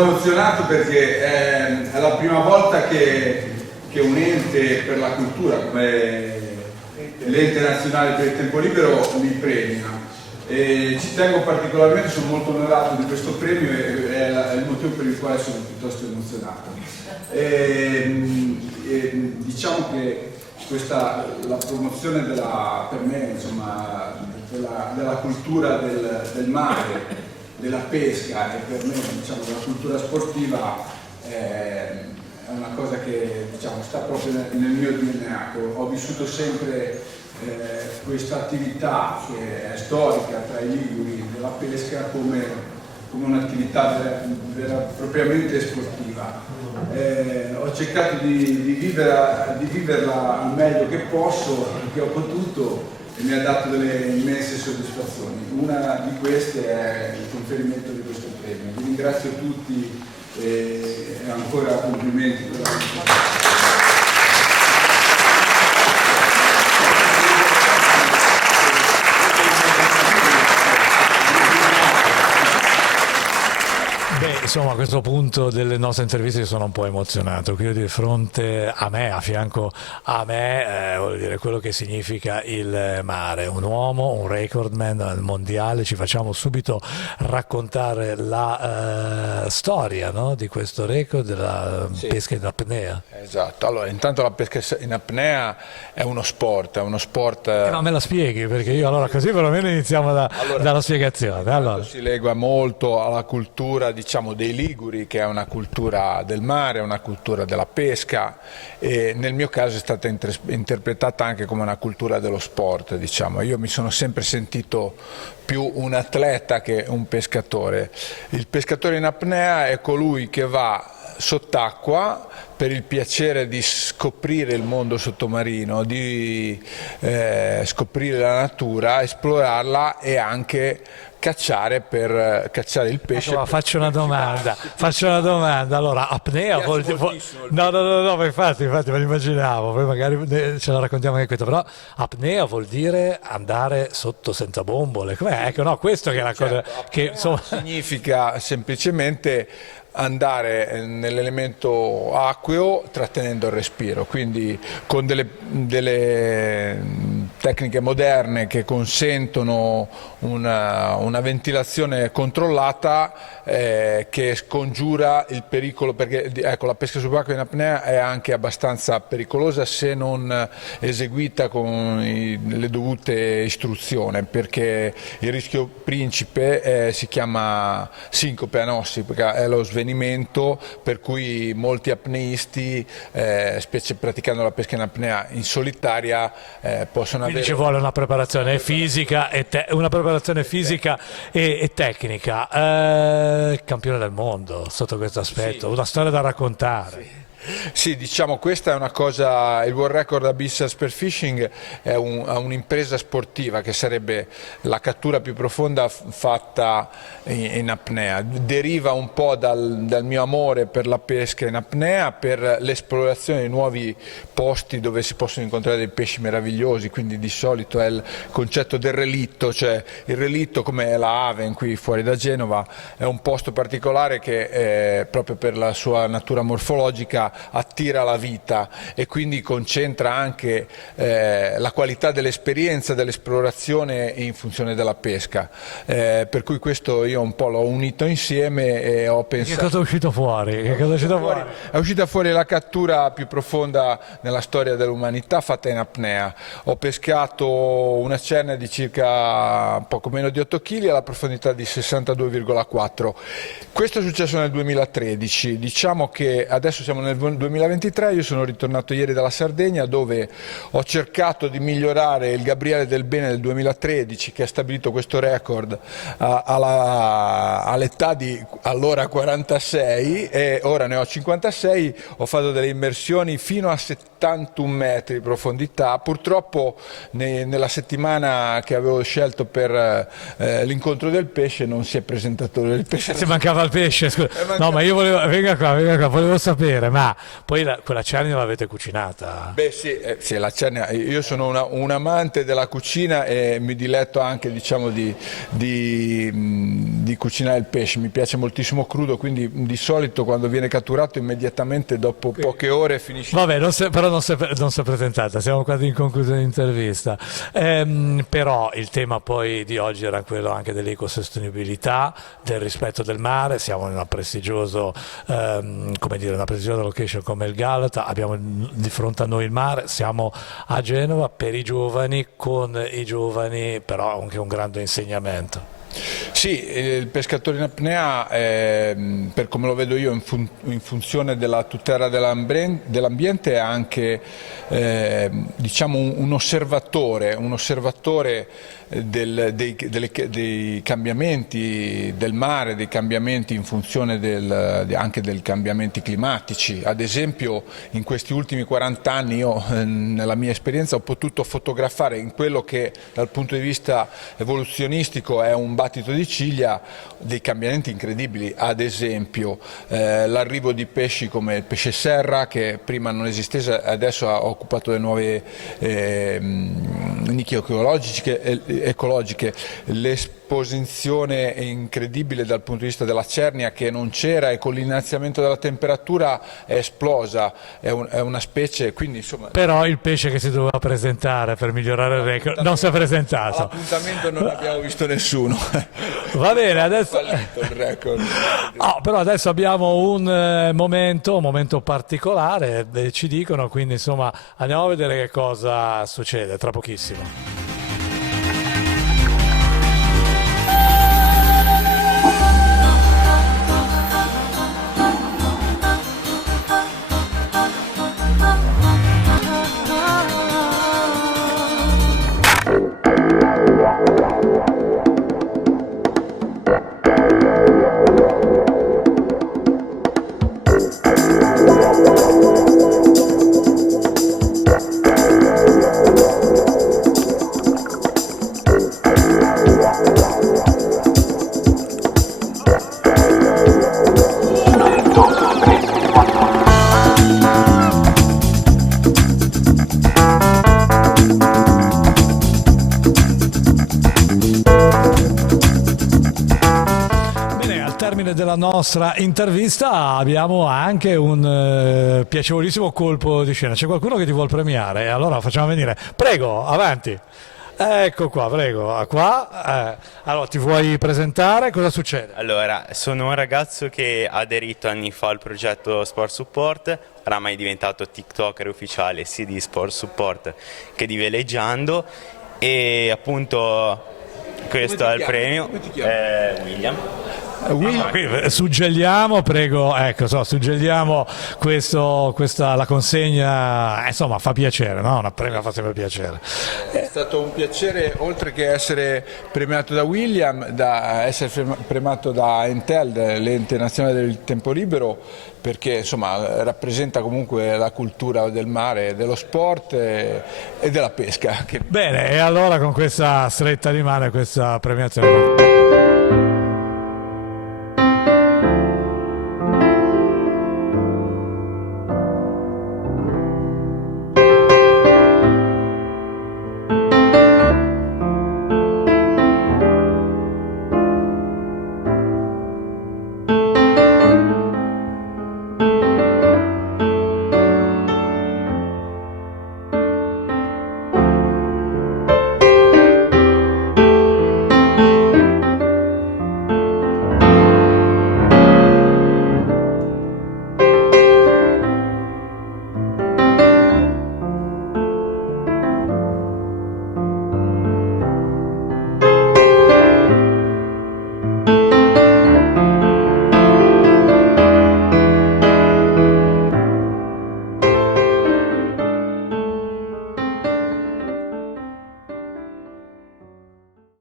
emozionato perché è la prima volta che un ente per la cultura come l'ente nazionale per il tempo libero mi premia. Ci tengo particolarmente, sono molto onorato di questo premio e è il motivo per il quale sono piuttosto emozionato. Diciamo che la promozione per me, insomma, della cultura del mare, della pesca e per me, diciamo, della cultura sportiva è una cosa che, diciamo, sta proprio nel mio DNA. Ho vissuto sempre questa attività che è storica tra i liguri della pesca come un'attività propriamente sportiva. Ho cercato di viverla al meglio che posso, che ho potuto, e mi ha dato delle immense soddisfazioni. Una di queste è il conferimento di questo premio. Vi ringrazio tutti e ancora complimenti per la Insomma, a questo punto delle nostre interviste sono un po' emozionato, qui di fronte a me, a fianco a me, voglio dire quello che significa il mare, un uomo, un recordman al mondiale. Ci facciamo subito raccontare la storia, no, di questo record della pesca in apnea. Esatto, allora intanto la pesca in apnea è uno sport. Ma me la spieghi, perché io allora così perlomeno iniziamo dalla spiegazione. Allora. Si lega molto alla cultura, diciamo, dei Liguri, che è una cultura del mare, una cultura della pesca, e nel mio caso è stata interpretata anche come una cultura dello sport, diciamo. Io mi sono sempre sentito più un atleta che un pescatore. Il pescatore in apnea è colui che va sott'acqua per il piacere di scoprire il mondo sottomarino, di scoprire la natura, esplorarla e anche cacciare per cacciare il pesce. Allora, faccio una domanda. Allora, apnea vuol dire... No, ma infatti me lo immaginavo, poi magari ce la raccontiamo anche questo, però apnea vuol dire andare sotto senza bombole. Com'è? Ecco, no, questo che è la cosa che insomma... Significa semplicemente andare nell'elemento acqueo trattenendo il respiro, quindi con delle tecniche moderne che consentono una ventilazione controllata che scongiura il pericolo, perché ecco, la pesca subacquea in apnea è anche abbastanza pericolosa se non eseguita con le dovute istruzioni, perché il rischio principe si chiama sincope anossica, è lo svenimento per cui molti apneisti, specie praticando la pesca in apnea in solitaria, possono Quindi avere... ci vuole una preparazione fisica e tecnica. Campione del mondo sotto questo aspetto, Sì. una storia da raccontare. Sì, diciamo, questa è una cosa, il World Record Abyssal Spearfishing è un'impresa sportiva che sarebbe la cattura più profonda fatta in apnea. Deriva un po' dal mio amore per la pesca in apnea, per l'esplorazione di nuovi posti dove si possono incontrare dei pesci meravigliosi, quindi di solito è il concetto del relitto, cioè il relitto, come la Haven qui fuori da Genova, è un posto particolare che proprio per la sua natura morfologica attira la vita e quindi concentra anche la qualità dell'esperienza, dell'esplorazione in funzione della pesca, per cui questo io un po' l'ho unito insieme e ho pensato... Che cosa è uscito fuori? È uscita fuori la cattura più profonda nella storia dell'umanità fatta in apnea. Ho pescato una cerne di circa poco meno di 8 kg alla profondità di 62,4. Questo è successo nel 2013, diciamo che adesso siamo nel 2023, io sono ritornato ieri dalla Sardegna dove ho cercato di migliorare il Gabriele del Bene del 2013 che ha stabilito questo record all'età di allora 46 e ora ne ho 56, ho fatto delle immersioni fino a 71 metri di profondità, purtroppo nella settimana che avevo scelto per l'incontro del pesce non si è presentato il pesce. Se mancava il pesce, scusa. No, ma io volevo, venga qua, volevo sapere, ma Apnea, poi quella Cernia l'avete cucinata. Beh sì, la Cernia, io sono un amante della cucina e mi diletto anche diciamo, di cucinare il pesce, mi piace moltissimo crudo, quindi di solito quando viene catturato immediatamente dopo poche ore finisce. Vabbè, però non si è presentata, siamo quasi in conclusione dell'intervista. Però il tema poi di oggi era quello anche dell'ecosostenibilità, del rispetto del mare, siamo in una prestigiosa location come il Galata, abbiamo di fronte a noi il mare, siamo a Genova per i giovani, con i giovani però anche un grande insegnamento. Sì, il pescatore in apnea, per come lo vedo io, in funzione della tutela dell'ambiente è anche diciamo un osservatore dei cambiamenti del mare, dei cambiamenti in funzione anche dei cambiamenti climatici. Ad esempio in questi ultimi 40 anni io nella mia esperienza ho potuto fotografare in quello che dal punto di vista evoluzionistico è un battito di ciglia dei cambiamenti incredibili, ad esempio l'arrivo di pesci come il pesce serra che prima non esisteva, adesso ha occupato le nuove nicchie ecologiche, l'esposizione incredibile dal punto di vista della Cernia che non c'era e con l'innalzamento della temperatura è esplosa, è una specie, quindi insomma. Però il pesce che si doveva presentare per migliorare il record non si è presentato. All'appuntamento non abbiamo visto nessuno. Va bene, adesso. Fallito il record. Però adesso abbiamo un momento particolare, ci dicono, quindi insomma andiamo a vedere che cosa succede tra pochissimo. Della nostra intervista abbiamo anche un piacevolissimo colpo di scena. C'è qualcuno che ti vuol premiare? Allora facciamo venire. Prego, avanti. Ecco qua, prego. Qua. Allora, ti vuoi presentare? Cosa succede? Allora, sono un ragazzo che ha aderito anni fa al progetto Sport Support, oramai è diventato TikToker ufficiale sia di Sport Support che di Veleggiando e appunto questo è il premio. Come ti chiami? William. Suggelliamo, prego, ecco, suggelliamo la consegna, insomma fa piacere, no? Una premia fa sempre piacere. È stato un piacere, oltre che essere premiato da William, da essere premiato da Entel, l'ente nazionale del tempo libero, perché insomma rappresenta comunque la cultura del mare, dello sport e della pesca. Bene, e allora con questa stretta di mano e questa premiazione